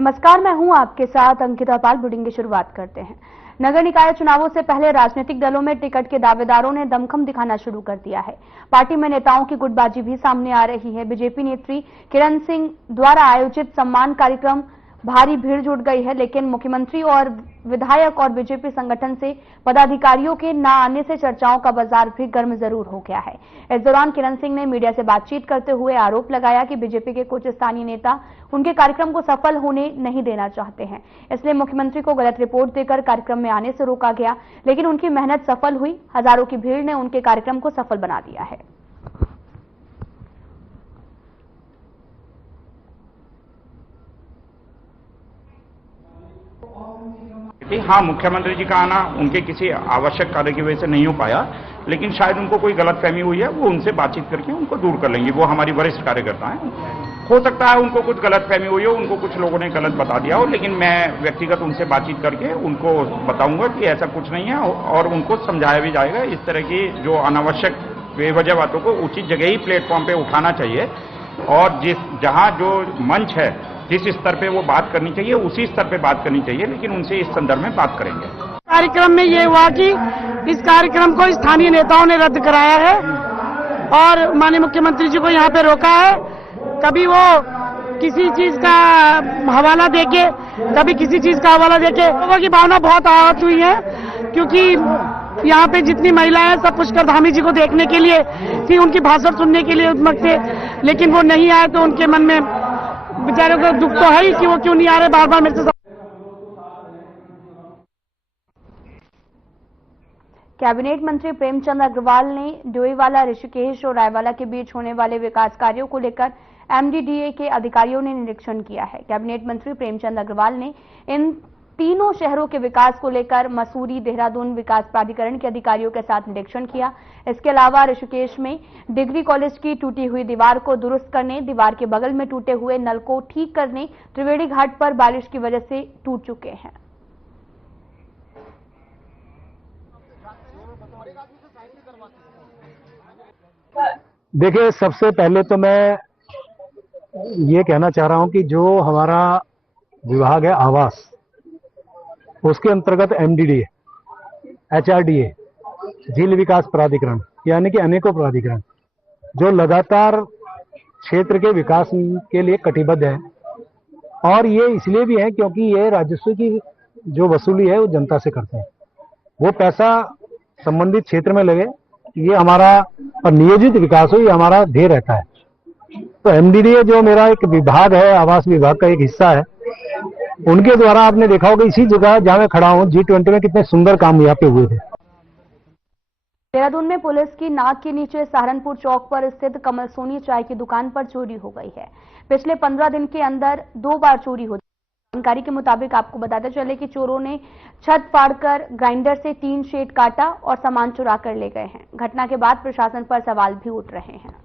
नमस्कार, मैं हूं आपके साथ अंकिता पाल। बुलेटिन की शुरुआत करते हैं। नगर निकाय चुनावों से पहले राजनीतिक दलों में टिकट के दावेदारों ने दमखम दिखाना शुरू कर दिया है। पार्टी में नेताओं की गुटबाजी भी सामने आ रही है। बीजेपी नेत्री किरण सिंह द्वारा आयोजित सम्मान कार्यक्रम भारी भीड़ जुट गई है, लेकिन मुख्यमंत्री और विधायक और बीजेपी संगठन से पदाधिकारियों के न आने से चर्चाओं का बाजार भी गर्म जरूर हो गया है। इस दौरान किरण सिंह ने मीडिया से बातचीत करते हुए आरोप लगाया कि बीजेपी के कुछ स्थानीय नेता उनके कार्यक्रम को सफल होने नहीं देना चाहते हैं, इसलिए मुख्यमंत्री को गलत रिपोर्ट देकर कार्यक्रम में आने से रोका गया, लेकिन उनकी मेहनत सफल हुई। हजारों की भीड़ ने उनके कार्यक्रम को सफल बना दिया है। हाँ, मुख्यमंत्री जी का आना उनके किसी आवश्यक कार्य की वजह से नहीं हो पाया, लेकिन शायद उनको कोई गलतफहमी हुई है, वो उनसे बातचीत करके उनको दूर कर लेंगे। वो हमारी वरिष्ठ कार्यकर्ता हैं। हो सकता है उनको कुछ गलतफहमी हुई हो, उनको कुछ लोगों ने गलत बता दिया हो, लेकिन मैं व्यक्तिगत उनसे बातचीत करके उनको बताऊंगा कि ऐसा कुछ नहीं है और उनको समझाया भी जाएगा। इस तरह की जो अनावश्यक बेवजह बातों को उचित जगह ही प्लेटफॉर्म पे उठाना चाहिए और जहां जो मंच है, जिस स्तर पे वो बात करनी चाहिए उसी स्तर पे बात करनी चाहिए, लेकिन उनसे इस संदर्भ में बात करेंगे। कार्यक्रम में ये हुआ कि इस कार्यक्रम को स्थानीय नेताओं ने रद्द कराया है और माननीय मुख्यमंत्री जी को यहाँ पे रोका है। कभी वो किसी चीज का हवाला देके, कभी किसी चीज का हवाला देके। लोगों की भावना बहुत आहत हुई है, क्योंकि यहाँ पे जितनी महिलाएं सब पुष्कर धामी जी को देखने के लिए थी, उनकी भाषण सुनने के लिए उन्मुख थे, लेकिन वो नहीं आए तो उनके मन में बेचारों को दुख तो है ही कि वो क्यों नहीं आ रहे बार बार मेरे से। कैबिनेट मंत्री प्रेमचंद अग्रवाल ने डोईवाला, ऋषिकेश और रायवाला के बीच होने वाले विकास कार्यों को लेकर एमडीडीए के अधिकारियों ने निरीक्षण किया है। कैबिनेट मंत्री प्रेमचंद अग्रवाल ने इन तीनों शहरों के विकास को लेकर मसूरी, देहरादून विकास प्राधिकरण के अधिकारियों के साथ निरीक्षण किया। इसके अलावा ऋषिकेश में डिग्री कॉलेज की टूटी हुई दीवार को दुरुस्त करने, दीवार के बगल में टूटे हुए नल को ठीक करने, त्रिवेणी घाट पर बारिश की वजह से टूट चुके हैं। देखिए, सबसे पहले तो मैं ये कहना चाह रहा हूं कि जो हमारा विभाग है आवास, उसके अंतर्गत एमडीडीए, एचआरडीए, झील विकास प्राधिकरण, यानी कि अनेकों प्राधिकरण जो लगातार क्षेत्र के विकास के लिए कटिबद्ध है। और ये इसलिए भी है क्योंकि ये राजस्व की जो वसूली है वो जनता से करते हैं। वो पैसा संबंधित क्षेत्र में लगे, ये हमारा और नियोजित विकास हो, ये हमारा ध्येय रहता है। तो एमडीडीए जो मेरा एक विभाग है, आवास विभाग का एक हिस्सा है, उनके द्वारा आपने देखा होगा इसी जगह जहां मैं खड़ा हूं G20 में कितने सुंदर काम यहाँ पे हुए थे। देहरादून में पुलिस की नाक के नीचे सहारनपुर चौक पर स्थित कमल सोनी चाय की दुकान पर चोरी हो गई है। पिछले 15 दिन के अंदर 2 बार चोरी होती है। जानकारी के मुताबिक आपको बताते चले कि चोरों ने छत फाड़कर ग्राइंडर से 3 शेड काटा और सामान चुरा कर ले गए हैं। घटना के बाद प्रशासन पर सवाल भी उठ रहे हैं।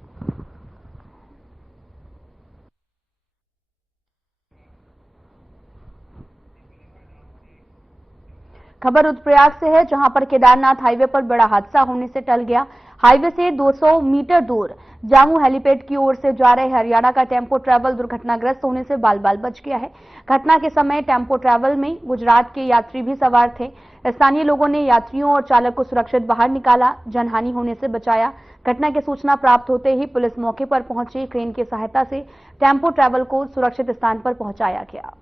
खबर रुद्रप्रयाग से है, जहां पर केदारनाथ हाईवे पर बड़ा हादसा होने से टल गया। हाईवे से 200 मीटर दूर जामू हेलीपैड की ओर से जा रहे हरियाणा का टेम्पो ट्रैवल दुर्घटनाग्रस्त होने से बाल बाल बच गया है। घटना के समय टेम्पो ट्रैवल में गुजरात के यात्री भी सवार थे। स्थानीय लोगों ने यात्रियों और चालक को सुरक्षित बाहर निकाला, जनहानि होने से बचाया। घटना की सूचना प्राप्त होते ही पुलिस मौके पर पहुंची। क्रेन की सहायता से टेम्पो ट्रैवल को सुरक्षित स्थान पर पहुंचाया गया।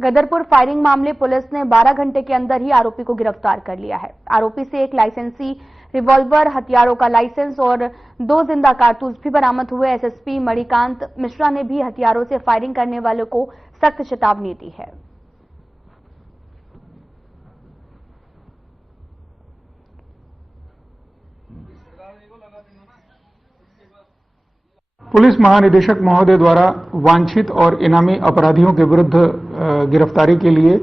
गदरपुर फायरिंग मामले पुलिस ने 12 घंटे के अंदर ही आरोपी को गिरफ्तार कर लिया है। आरोपी से एक लाइसेंसी रिवॉल्वर, हथियारों का लाइसेंस और 2 जिंदा कारतूस भी बरामद हुए। एसएसपी मणिकांत मिश्रा ने भी हथियारों से फायरिंग करने वालों को सख्त चेतावनी दी है। पुलिस महानिदेशक महोदय द्वारा वांछित और इनामी अपराधियों के विरुद्ध गिरफ्तारी के लिए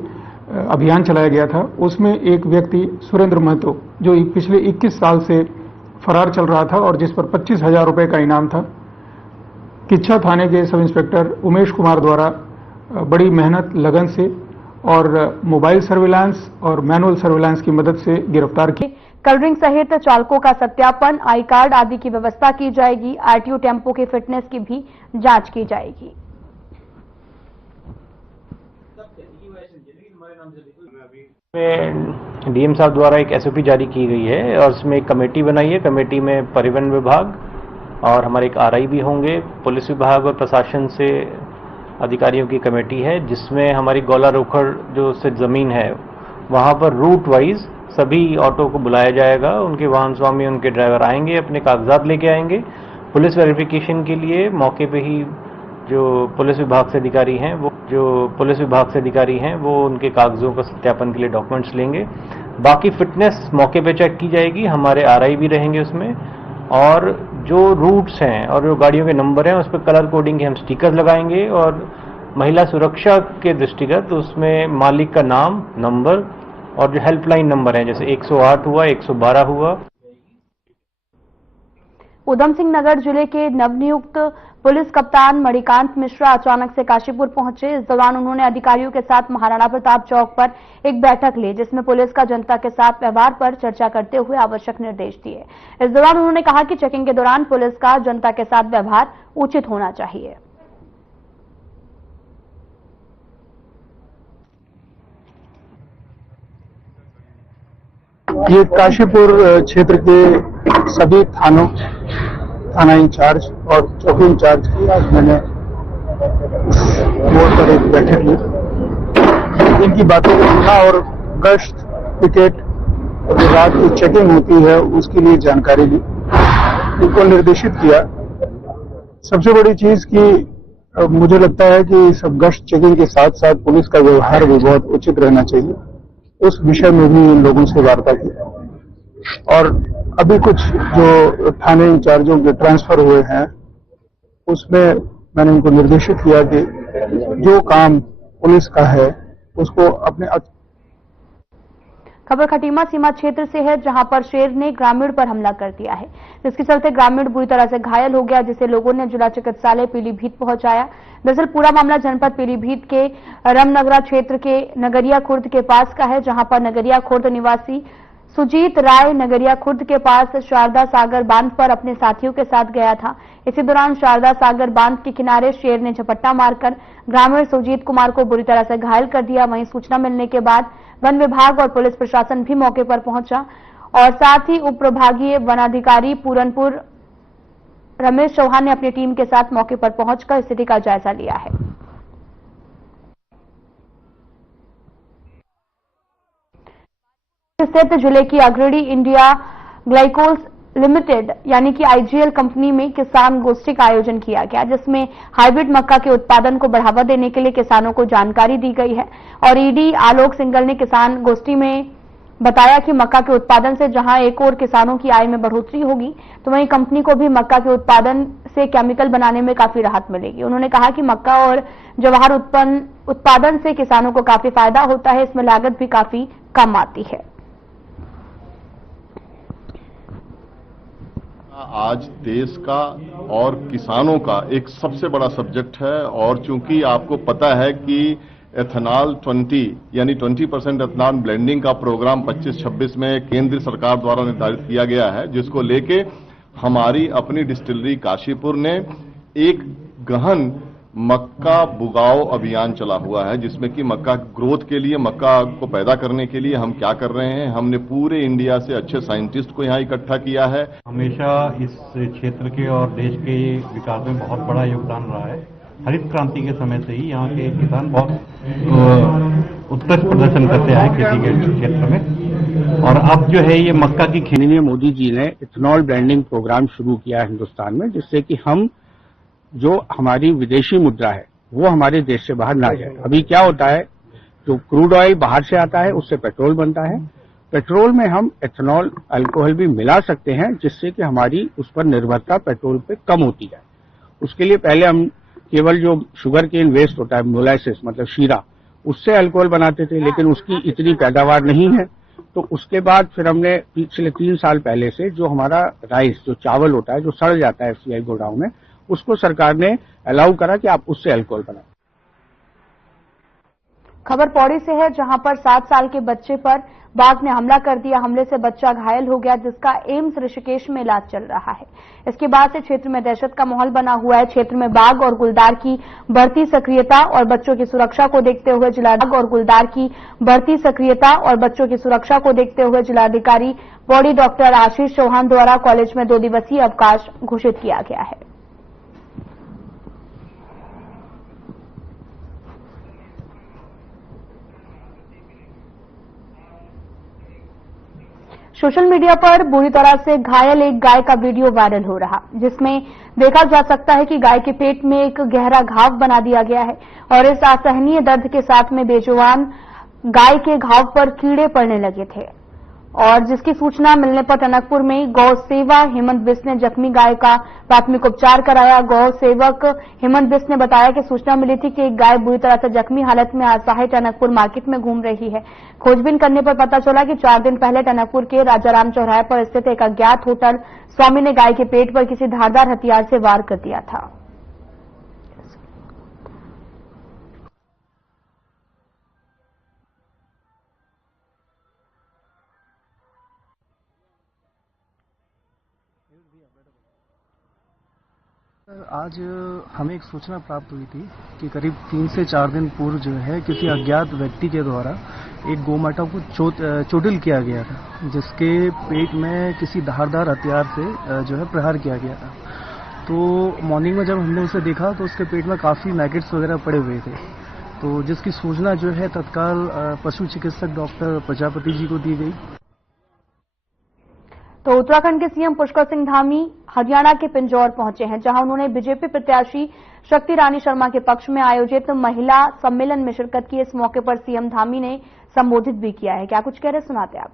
अभियान चलाया गया था। उसमें एक व्यक्ति सुरेंद्र महतो, जो पिछले 21 साल से फरार चल रहा था और जिस पर 25,000 रुपए का इनाम था, किच्छा थाने के सब इंस्पेक्टर उमेश कुमार द्वारा बड़ी मेहनत लगन से और मोबाइल सर्विलांस और मैनुअल सर्विलांस की मदद से गिरफ्तार किया। कलरिंग सहित चालकों का सत्यापन, आई कार्ड आदि की व्यवस्था की जाएगी। आरटीओ टेम्पो की फिटनेस की भी जांच की जाएगी। डीएम साहब द्वारा एक एसओपी जारी की गई है और इसमें एक कमेटी बनाई है। कमेटी में परिवहन विभाग और हमारे एक आरआई भी होंगे, पुलिस विभाग और प्रशासन से अधिकारियों की कमेटी है, जिसमें हमारी गौला रोखड़ जो से जमीन है वहां पर रूट वाइज सभी ऑटो को बुलाया जाएगा। उनके वाहन स्वामी, उनके ड्राइवर आएंगे, अपने कागजात लेके आएंगे। पुलिस वेरिफिकेशन के लिए मौके पे ही जो पुलिस विभाग से अधिकारी हैं वो उनके कागजों का सत्यापन के लिए डॉक्यूमेंट्स लेंगे। बाकी फिटनेस मौके पे चेक की जाएगी, हमारे आरआई भी रहेंगे उसमें। और जो रूट्स हैं और जो गाड़ियों के नंबर हैं उस पर कलर कोडिंग के हम स्टिकर लगाएंगे। और महिला सुरक्षा के दृष्टिगत उसमें मालिक का नाम, नंबर और जो हेल्पलाइन नंबर हैं जैसे 108 हुआ, 112 हुआ। उधम सिंह नगर जिले के नवनियुक्त पुलिस कप्तान मणिकांत मिश्रा अचानक से काशीपुर पहुंचे। इस दौरान उन्होंने अधिकारियों के साथ महाराणा प्रताप चौक पर एक बैठक ली, जिसमें पुलिस का जनता के साथ व्यवहार पर चर्चा करते हुए आवश्यक निर्देश दिए। इस दौरान उन्होंने कहा कि चेकिंग के दौरान पुलिस का जनता के साथ व्यवहार उचित होना चाहिए। ये काशीपुर क्षेत्र के सभी थाना इंचार्ज और चौकी इंचार्ज की आज मैंने बोर्ड पर एक बैठक ली। इनकी बातों को सुना और गश्त, पिकेट और जो रात की चेकिंग होती है उसके लिए जानकारी ली, इनको निर्देशित किया। सबसे बड़ी चीज कि मुझे लगता है कि सब गश्त चेकिंग के साथ साथ पुलिस का व्यवहार भी बहुत उचित रहना चाहिए। उस विषय में भी इन लोगों से वार्ता की और अभी कुछ जो थाने इंचार्जों के ट्रांसफर हुए हैं उसमें मैंने उनको निर्देशित किया कि जो काम पुलिस का है उसको अपने। खबर खटीमा सीमा क्षेत्र से है, जहां पर शेर ने ग्रामीण पर हमला कर दिया है, जिसके चलते ग्रामीण बुरी तरह से घायल हो गया, जिसे लोगों ने जिला चिकित्सालय पीलीभीत पहुंचाया। दरअसल पूरा मामला जनपद पीलीभीत के रमनगरा क्षेत्र के नगरिया खुर्द के पास का है, जहां पर नगरिया खुर्द निवासी सुजीत राय नगरिया खुर्द के पास शारदा सागर बांध पर अपने साथियों के साथ गया था। इसी दौरान शारदा सागर बांध के किनारे शेर ने झपट्टा मारकर ग्रामीण सुजीत कुमार को बुरी तरह से घायल कर दिया। वहीं सूचना मिलने के बाद वन विभाग और पुलिस प्रशासन भी मौके पर पहुंचा और साथ ही उप प्रभागीय वनाधिकारी पूरनपुर रमेश चौहान ने अपनी टीम के साथ मौके पर पहुंचकर स्थिति का जायजा लिया है। स्थित जिले की अग्रणी इंडिया ग्लाइकोल्स लिमिटेड यानी कि आईजीएल कंपनी में किसान गोष्ठी का आयोजन किया गया, जिसमें हाइब्रिड मक्का के उत्पादन को बढ़ावा देने के लिए किसानों को जानकारी दी गई है। और ईडी आलोक सिंगल ने किसान गोष्ठी में बताया कि मक्का के उत्पादन से जहां एक और किसानों की आय में बढ़ोतरी होगी, तो वहीं कंपनी को भी मक्का के उत्पादन से केमिकल बनाने में काफी राहत मिलेगी। उन्होंने कहा कि मक्का और जवाहर उत्पादन से किसानों को काफी फायदा होता है, इसमें लागत भी काफी कम आती है। आज देश का और किसानों का एक सबसे बड़ा सब्जेक्ट है और चूंकि आपको पता है कि एथेनॉल 20 यानी 20% एथेनॉल ब्लेंडिंग का प्रोग्राम 25-26 में केंद्र सरकार द्वारा निर्धारित किया गया है, जिसको लेके हमारी अपनी डिस्टिलरी काशीपुर ने एक गहन मक्का बुगाओ अभियान चला हुआ है, जिसमें कि मक्का ग्रोथ के लिए, मक्का को पैदा करने के लिए हम क्या कर रहे हैं। हमने पूरे इंडिया से अच्छे साइंटिस्ट को यहाँ इकट्ठा किया है। हमेशा इस क्षेत्र के और देश के विकास में बहुत बड़ा योगदान रहा है। हरित क्रांति के समय से ही यहाँ के किसान बहुत उत्कृष्ट प्रदर्शन करते आए खेती के क्षेत्र में, और अब जो है ये मक्का की खेती में मोदी जी ने इथेनॉल ब्लेंडिंग प्रोग्राम शुरू किया है हिंदुस्तान में, जिससे कि हम जो हमारी विदेशी मुद्रा है वो हमारे देश से बाहर ना जाए। अभी क्या होता है, जो क्रूड ऑयल बाहर से आता है उससे पेट्रोल बनता है, पेट्रोल में हम एथेनॉल अल्कोहल भी मिला सकते हैं, जिससे कि हमारी उस पर निर्भरता पेट्रोल पे कम होती है। उसके लिए पहले हम केवल जो शुगर केन वेस्ट होता है, मोलाइसिस मतलब शीरा, उससे अल्कोहल बनाते थे, लेकिन उसकी इतनी पैदावार नहीं है। तो उसके बाद फिर हमने पिछले 3 साल पहले से जो हमारा राइस, जो चावल होता है जो सड़ जाता है एफसीआई गोडाउन में, उसको सरकार ने अलाउ करा कि आप उससे अल्कोहल बनाएं। खबर पौड़ी से है, जहां पर 7 साल के बच्चे पर बाघ ने हमला कर दिया। हमले से बच्चा घायल हो गया, जिसका एम्स ऋषिकेश में इलाज चल रहा है। इसके बाद से क्षेत्र में दहशत का माहौल बना हुआ है। क्षेत्र में बाघ और गुलदार की बढ़ती सक्रियता और बच्चों की सुरक्षा को देखते हुए जिलाधिकारी पौड़ी डॉक्टर आशीष चौहान द्वारा कॉलेज में 2 दिवसीय अवकाश घोषित किया गया है। सोशल मीडिया पर बुरी तरह से घायल एक गाय का वीडियो वायरल हो रहा, जिसमें देखा जा सकता है कि गाय के पेट में एक गहरा घाव बना दिया गया है और इस असहनीय दर्द के साथ में बेजुबान गाय के घाव पर कीड़े पड़ने लगे थे। और जिसकी सूचना मिलने पर टनकपुर में गौ सेवा हेमंत बिष्ट ने जख्मी गाय का प्राथमिक उपचार कराया। गौ सेवक हेमंत बिष्ट ने बताया कि सूचना मिली थी कि एक गाय बुरी तरह से जख्मी हालत में असहाय टनकपुर मार्केट में घूम रही है। खोजबीन करने पर पता चला कि 4 दिन पहले टनकपुर के राजाराम चौराहे पर स्थित एक अज्ञात होटल स्वामी ने गाय के पेट पर किसी धारदार हथियार से वार कर दिया था। आज हमें एक सूचना प्राप्त हुई थी कि करीब 3 से 4 दिन पूर्व जो है किसी अज्ञात व्यक्ति के द्वारा एक गौमाता को चोटिल किया गया था, जिसके पेट में किसी धारदार हथियार से जो है प्रहार किया गया था। तो मॉर्निंग में जब हमने उसे देखा तो उसके पेट में काफ़ी मैगेट्स वगैरह पड़े हुए थे। तो जिसकी सूचना जो है तत्काल पशु चिकित्सक डॉक्टर प्रजापति जी को दी गई। तो उत्तराखंड के सीएम पुष्कर सिंह धामी हरियाणा के पिंजौर पहुंचे हैं, जहां उन्होंने बीजेपी प्रत्याशी शक्ति रानी शर्मा के पक्ष में आयोजित महिला सम्मेलन में शिरकत की। इस मौके पर सीएम धामी ने संबोधित भी किया है। क्या कुछ कह रहे सुनाते आप।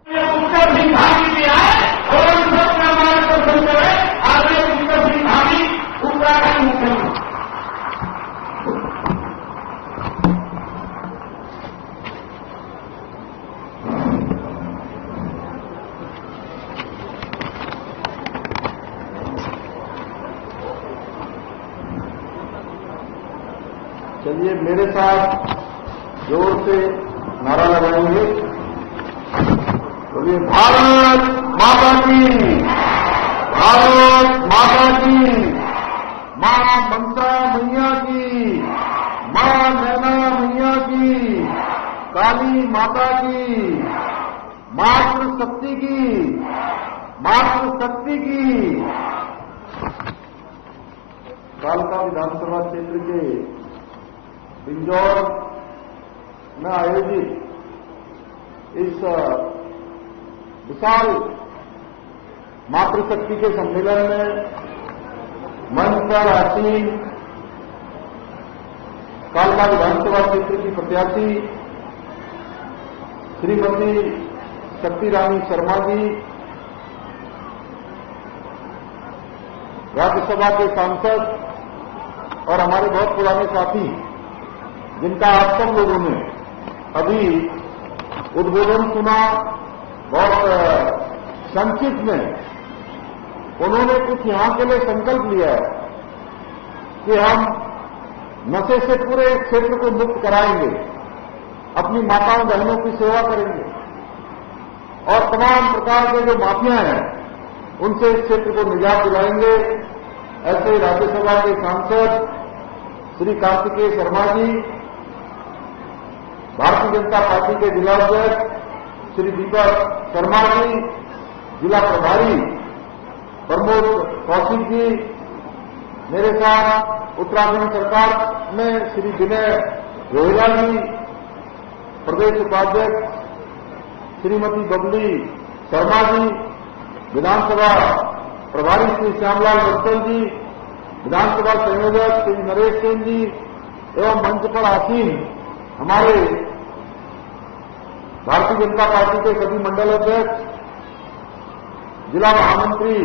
चलिए मेरे साथ जोर से नारा लगाएंगे। बोलिए भारत माता की, भारत माता की, मां ममता मैया की, मां नैना मैया की, काली माता की, मातृशक्ति की, मातृशक्ति की। कालका विधानसभा क्षेत्र के पिंजौर में आयोजित इस विशाल मातृशक्ति के सम्मेलन में मंच पर आसीन कालका विधानसभा क्षेत्र की प्रत्याशी श्रीमती शक्ति रानी शर्मा जी, राज्यसभा के सांसद और हमारे बहुत पुराने साथी, जिनका आप सब लोगों ने अभी उद्बोधन सुना, बहुत संक्षिप्त में उन्होंने कुछ यहां के लिए संकल्प लिया है कि हम नशे से पूरे क्षेत्र को मुक्त कराएंगे, अपनी माताओं बहनों की सेवा करेंगे और तमाम प्रकार के जो माफिया हैं उनसे इस क्षेत्र को निजात दिलाएंगे। ऐसे राज्यसभा के सांसद श्री कार्तिकेय शर्मा जी, भारतीय जनता पार्टी के जिला अध्यक्ष श्री दीपक शर्मा जी, जिला प्रभारी प्रमोद कौशिक जी, मेरे साथ उत्तराखंड सरकार में श्री विनय रोहिला जी, प्रदेश उपाध्यक्ष श्रीमती बबली शर्मा जी, विधानसभा प्रभारी श्री श्यामलाल बत्सल जी, विधानसभा संयोजक श्री नरेश सिंह जी एवं मंच पर आसीन हमारे भारतीय जनता पार्टी के सभी मंडल अध्यक्ष, जिला महामंत्री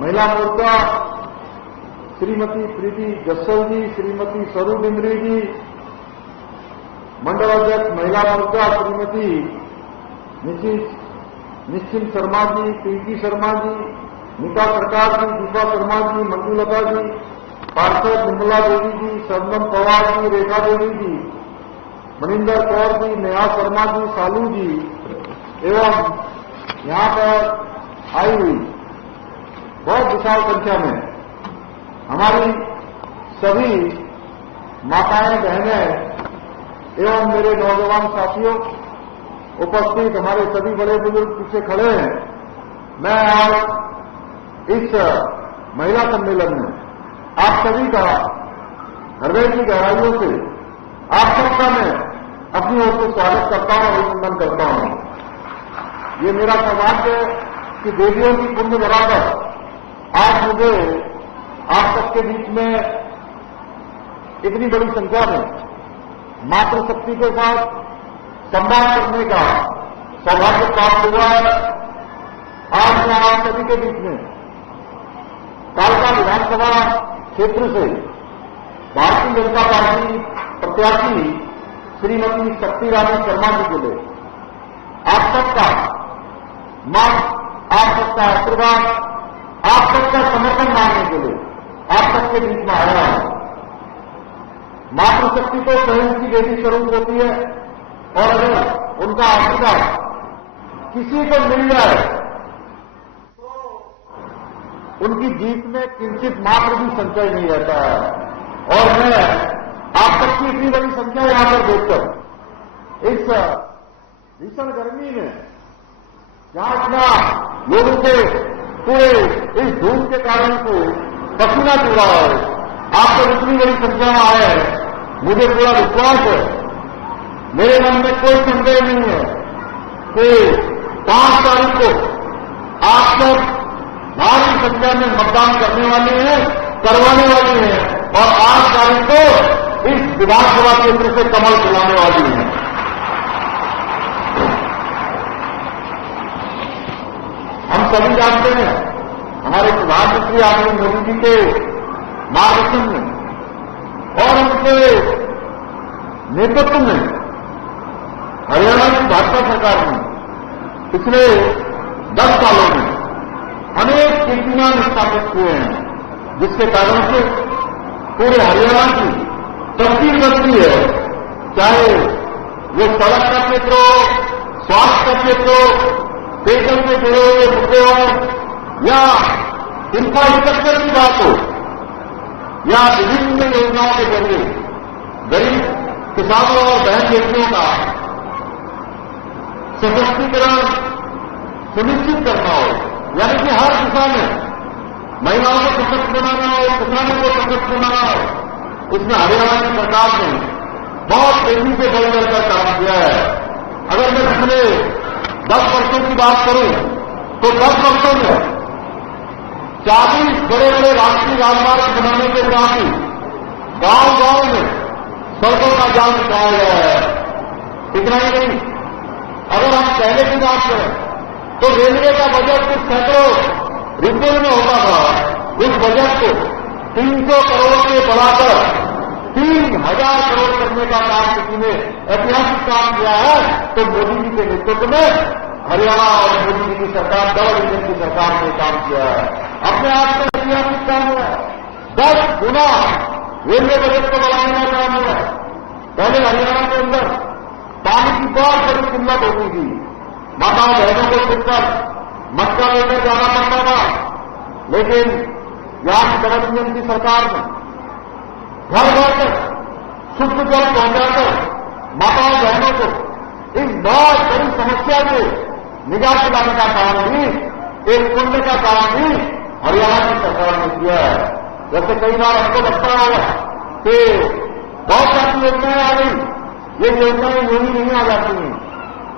महिला मोर्चा श्रीमती प्रीति जस्सल जी, श्रीमती सरू डिमरी जी, मंडल अध्यक्ष महिला मोर्चा श्रीमती निश्चिंत शर्मा जी, पिंकी शर्मा जी, नीता सरकार जी, दीपा शर्मा जी, मंजूलता जी, पार्षद निर्मला देवी जी, शबनम पवार जी, रेखा देवी जी मनिंदर कौर जी, नेहा शर्मा जी, सालू जी एवं यहां पर आई हुई बहुत विशाल संख्या में हमारी सभी माताएं, बहनें एवं मेरे नौजवान साथियों, उपस्थित हमारे सभी बड़े बुजुर्ग पीछे खड़े हैं। मैं आज इस महिला सम्मेलन में आप सभी का हृदय की गहराइयों से आप सबका मैं अपनी ओर से स्वागत करता हूं, अभिनंदन करता हूं। ये मेरा सौभाग्य है कि देवियों की पुण्य बराबर आज मुझे आप सबके बीच में इतनी बड़ी संख्या में मातृशक्ति के साथ संवाद करने का सौभाग्य प्राप्त हुआ है। आज मैं आप सभी के बीच में कालका विधानसभा क्षेत्र से भारतीय जनता पार्टी प्रत्याशी श्रीमती शक्ति रानी शर्मा जी के लिए आप सबका मत, आप सबका आशीर्वाद, आप सबका समर्थन मांगने के लिए आप सबके बीच में आया है। मातृशक्ति तो स्वयं की देवी स्वरूप होती है और अगर उनका आशीर्वाद किसी को मिल जाए तो उनकी जीत में किंचित मात्र भी संचय नहीं रहता है। और मैं आप सबकी इतनी बड़ी संख्या यहां पर देखकर इस भीषण गर्मी में जहां इतना लोगों के पूरे इस धूप के कारण को पसीना चुह रहा है, आप तो इतनी बड़ी संख्या में आए हैं, मुझे पूरा विश्वास है, मेरे मन में कोई संदेह नहीं है कि 5 तारीख को आप सब भारी संख्या में मतदान करने वाले हैं, करवाने वाले हैं और 8 तारीख को इस विधानसभा क्षेत्र से कमल खिलाने वाली हैं। हम सभी जानते हैं हमारे प्रधानमंत्री आदरणीय मोदी जी के मार्गदर्शन में और उनके नेतृत्व में हरियाणा की भाजपा सरकार ने पिछले 10 सालों में अनेक कीर्तिमान स्थापित हुए हैं, जिसके कारण से पूरे हरियाणा की तरक्की बढ़ती है, चाहे वो सड़क का क्षेत्र हो, स्वास्थ्य का क्षेत्र हो, पेयजल से जुड़े हुए मुद्दे हो या इंफ्रास्ट्रक्चर की बात हो या विभिन्न योजनाओं के जरिए गरीब किसानों और बहन बेटियों का सशक्तिकरण सुनिश्चित करना हो, यानी कि हर दिशा में महिलाओं को सशक्त बनाना हो, किसानों को सशक्त बनाना हो, उसमें हरियाणा की सरकार ने बहुत तेजी से बढ़ चढ़कर काम किया है। अगर मैं पिछले 10 वर्षों की बात करूं तो 10 वर्षों में 40 बड़े बड़े राष्ट्रीय राजमार्ग बनाने के साथ ही गांव-गांव में सड़कों का जाल बिछाया गया है। इतना ही नहीं, अगर हम पहले की बात करें तो रेलवे का बजट कुछ सैकड़ों रुपये में होता था, उस बजट को 300 करोड़ से बढ़ाकर 3000 करोड़ करने का काम किसी ने ऐतिहासिक काम किया है, तो मोदी जी के नेतृत्व में हरियाणा और मोदी जी की सरकार, डबल इंजन की सरकार ने काम किया है। अपने आप में ऐतिहासिक काम हुआ, 10 गुना रेलवे बजट को बढ़ाने का काम हुआ। पहले हरियाणा के अंदर पानी की बहुत बड़ी किल्लत होती थी, माताओं बहनों को छुपकर मटका लेकर जाना पड़ता था, लेकिन यहां की डबल इंजन की सरकार ने घर घर तक शुद्ध जल पहुंचाकर माताओं बहनों को इस बहुत बड़ी समस्या से निजात दिलाने का काम भी, एक पुण्य का काम भी हरियाणा की सरकार ने किया है। जैसे कई बार हमको लगता होगा कि बहुत सारी योजनाएं आ गई, ये योजनाएं यूं ही नहीं आ जाती हैं।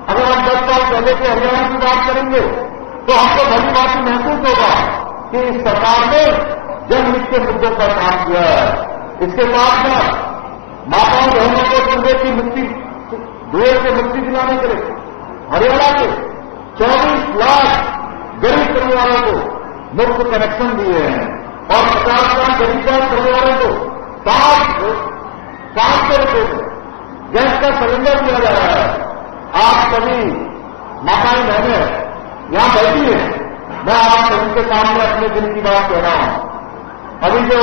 अगर हम 10 साल पहले के हरियाणा की बात करेंगे तो हमको भली बात महसूस होगा कि इस सरकार ने जनहित के मुद्दों पर काम किया है। इसके साथ साथ माताओं बहनों को धुएं से मुक्ति दिलाने के लिए हरियाणा के 24 लाख गरीब परिवारों को मुफ्त कनेक्शन दिए हैं और 50 लाख गरीब परिवारों को 500 रुपये में गैस का सिलेंडर दिया जा रहा है। आप सभी माताएं बहनें यहां बैठी है, मैं आप सभी के सामने अपने दिल की बात कह रहा हूं। अभी जो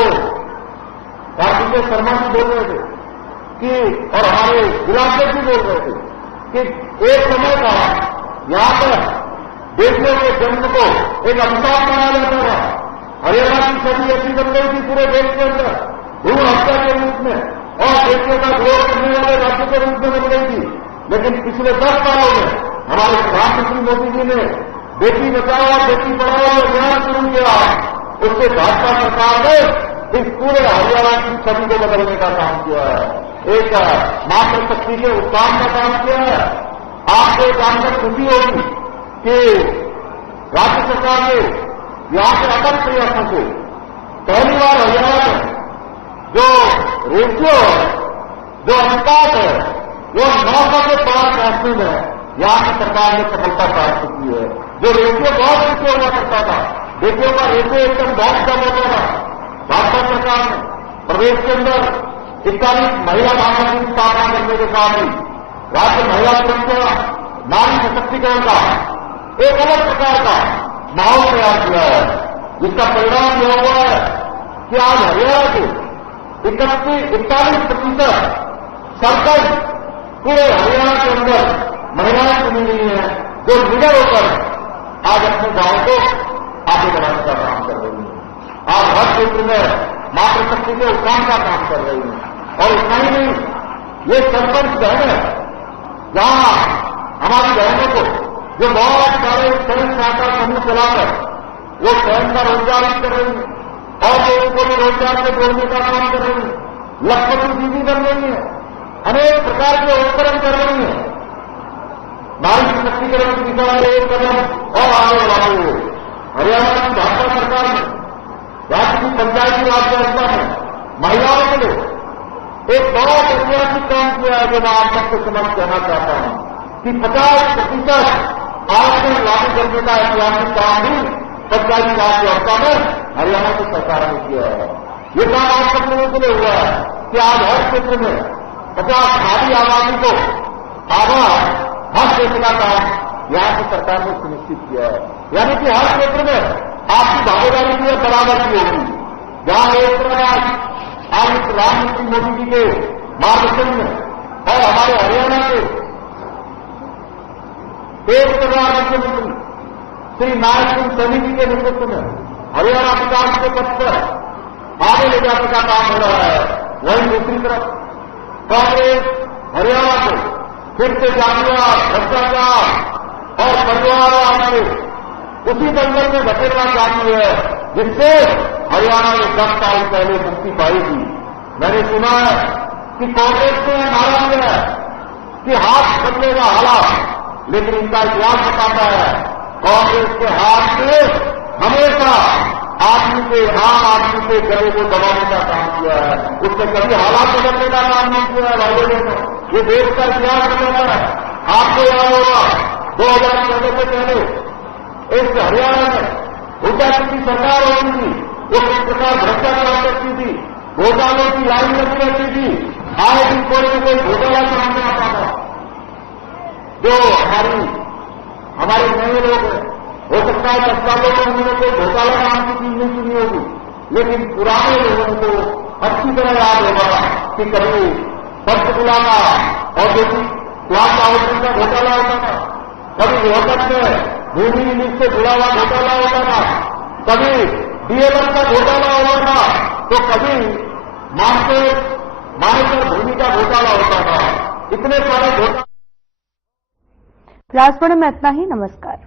कार्तिकेय शर्मा जी बोल रहे थे, कि, और हमारे जिलाध्यक्ष भी बोल रहे थे कि एक समय था यहां पर बेटियों के जन्म को एक अभिशाप माना जाता था। हरियाणा की छवि ऐसी बन गई थी पूरे देश के अंदर भ्रूण हत्या के रूप में और बेटियों का विरोध करने वाले राज्य के रूप में बन गई थी। लेकिन पिछले 10 सालों में हमारे प्रधानमंत्री मोदी जी ने बेटी बचाओ और बेटी पढ़ाओ अभियान शुरू किया। उससे भाजपा सरकार ने इस पूरे हरियाणा की छवि को बदलने का काम किया है। एक मातृशक्ति के उत्थान का काम किया है। आपको जानकर खुशी होगी कि राज्य सरकार ने यहां के अटल प्रयासों से पहली बार हरियाणा में जो रेशियो है, जो अनुपात है, वो 900 के पार पहुंचने में यहां की सरकार ने सफलता प्राप्त की है। जो रेशियो बहुत नीचे हुआ करता था, बेटियों का रेशियो एकदम बहुत कम होता था, भाजपा सरकार ने प्रदेश के अंदर 41 महिला महामंत्री की स्थापना करने के साथ ही राज्य महिला सुरक्षा नारी सशक्तिकरण का एक अलग प्रकार का माहौल तैयार किया है, जिसका परिणाम यह हुआ है कि आज हरियाणा के 41% सर्कल पूरे हरियाणा के अंदर महिलाएं चुनी गई हैं, जो लीडर होकर आज अपने गांव को आगे बढ़ाने का काम कर रही हैं। आज हर क्षेत्र में मातृशक्ति के उत्थान का काम कर रही हैं। और इतना ही नहीं, ये सरपंच बहनें जहां हमारी बहनों को जो बहुत सारे स्वयं सहायता समूह चलाकर वो स्वयं का रोजगार भी कर रही है और लोगों को भी रोजगार से जोड़ने का काम कर रही है, लखपति दीदी बन रही है, अनेक प्रकार के उपकरण कर रही है। नारी सशक्तिकरण की दिशा में एक कदम और आगे बढ़ाते हुए हरियाणा की भाजपा सरकार ने राज्य की पंचायती राज व्यवस्था में महिलाओं के लिए एक बहुत ऐतिहासिक काम किया है, जो मैं आप सबके समक्ष कहना चाहता हूं कि 50% आरक्षण लागू करने का ऐतिहासिक काम भी पंचायती राज व्यवस्था में हरियाणा की सरकार ने किया है। ये काम आप सब लोगों के लिए हुआ है कि आज हर क्षेत्र में 50 खादी आबादी को आधा हक देने का काम यहां की सरकार ने सुनिश्चित किया है। यानी कि हर क्षेत्र में आपकी भागीदारी भी बराबर की होगी। जहां एक तरफ आज प्रधानमंत्री मोदी जी के मार्गदर्शन में और हमारे हरियाणा के एक प्रधानमंत्री श्री नारायण सिंह सैनी जी के नेतृत्व में हरियाणा विकास के पथ पर आगे ले जाने का काम हो रहा है, वहीं दूसरी तरफ कांग्रेस हरियाणा को फिर से जातिवाद, भ्रष्टाचार और परिवारवाद के उसी दंगल में धकेलना चाहती है, जिससे हरियाणा में 10 साल पहले मुक्ति पाई थी। मैंने सुना है कि कांग्रेस ने नारा दिया है कि हाथ बदलेगा हालात, लेकिन इनका इतिहास बताता है कांग्रेस के हाथ में हमेशा आदमी के आम आदमी के गले को दबाने का काम किया है, उसने कभी हालात बदलने का काम नहीं किया है। भाइयों ने ये देश का इतिहास बताता है। आपको याद होगा 2014 से पहले इस हरियाणा में हुड्डा की सरकार होती थी, वो किस प्रकार भ्रष्टाचार करती थी, घोटालों की लाइन लगी रहती थी, आए दिन कोई न कोई घोटाला सामने आता था। जो हमारे नए लोग हैं, हो सकता है 10 सालों में उन्होंने कोई घोटाला नाम की चीज नहीं सुनी होगी, लेकिन पुराने लोगों को अच्छी तरह याद होगा कि कभी पंचकुला का औद्योगिक प्लांट आवंटन का घोटाला होता था, कभी रोहतक में भूमि लीज से जुड़ा हुआ घोटाला होता था, कभी डीएलएफ का घोटाला होता था, तो कभी मानेसर भूमि का घोटाला होता था। इतने सारे घोटाले। राजपुर में इतना ही। नमस्कार।